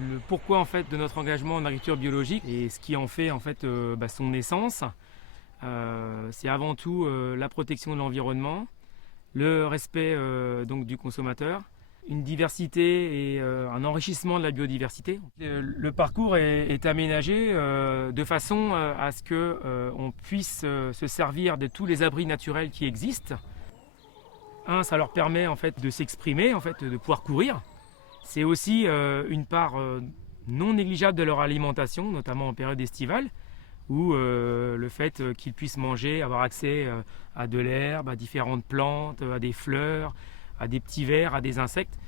Le pourquoi en fait de notre engagement en agriculture biologique et ce qui en fait son essence, c'est avant tout la protection de l'environnement, le respect donc du consommateur, une diversité et un enrichissement de la biodiversité. Le parcours est aménagé de façon à ce que on puisse se servir de tous les abris naturels qui existent. Ça leur permet en fait de s'exprimer, en fait, de pouvoir courir. C'est aussi une part non négligeable de leur alimentation, notamment en période estivale, où le fait qu'ils puissent manger, avoir accès à de l'herbe, à différentes plantes, à des fleurs, à des petits vers, à des insectes.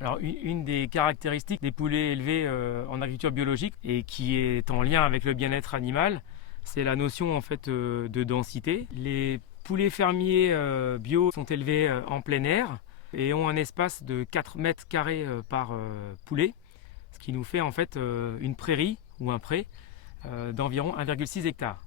Alors une des caractéristiques des poulets élevés en agriculture biologique et qui est en lien avec le bien-être animal, c'est la notion en fait de densité. Les poulets fermiers bio sont élevés en plein air et ont un espace de 4 mètres carrés par poulet, ce qui nous fait en fait une prairie ou un pré d'environ 1,6 hectares.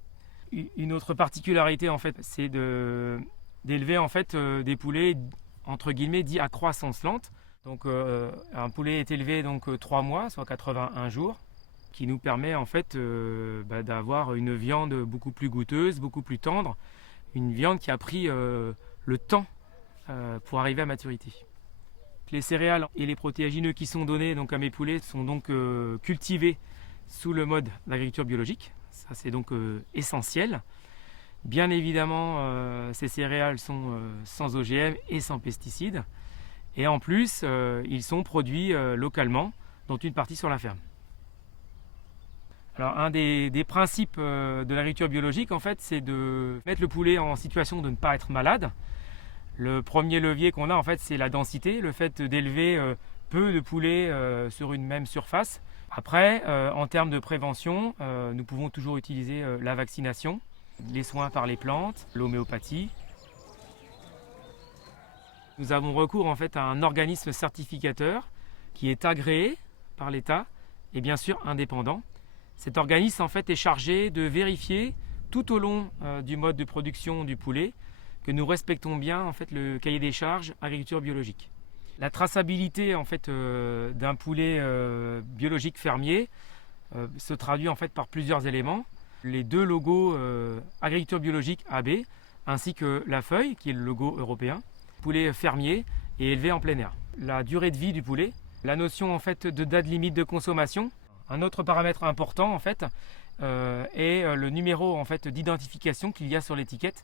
Une autre particularité en fait, c'est d'élever en fait des poulets entre guillemets dits à croissance lente. Donc un poulet est élevé donc 3 mois, soit 81 jours, qui nous permet en fait d'avoir une viande beaucoup plus goûteuse, beaucoup plus tendre, une viande qui a pris le temps pour arriver à maturité. Les céréales et les protéagineux qui sont donnés donc à mes poulets sont donc cultivés sous le mode d'agriculture biologique. Ça c'est donc essentiel. Bien évidemment, ces céréales sont sans OGM et sans pesticides. Et en plus, ils sont produits localement, dont une partie sur la ferme. Alors un des principes de l'agriculture biologique, en fait, c'est de mettre le poulet en situation de ne pas être malade. Le premier levier qu'on a, en fait, c'est la densité, le fait d'élever peu de poulets sur une même surface. Après, en termes de prévention, nous pouvons toujours utiliser la vaccination, les soins par les plantes, l'homéopathie. Nous avons recours en fait à un organisme certificateur qui est agréé par l'État et bien sûr indépendant. Cet organisme en fait est chargé de vérifier tout au long du mode de production du poulet que nous respectons bien en fait le cahier des charges agriculture biologique. La traçabilité en fait d'un poulet biologique fermier se traduit en fait par plusieurs éléments. Les deux logos agriculture biologique AB ainsi que la feuille qui est le logo européen. Poulet fermier et élevé en plein air. La durée de vie du poulet, la notion en fait de date limite de consommation. Un autre paramètre important en fait est le numéro en fait d'identification qu'il y a sur l'étiquette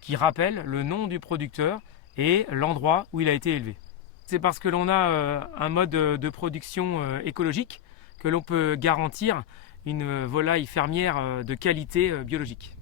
qui rappelle le nom du producteur et l'endroit où il a été élevé. C'est parce que l'on a un mode de production écologique que l'on peut garantir une volaille fermière de qualité biologique.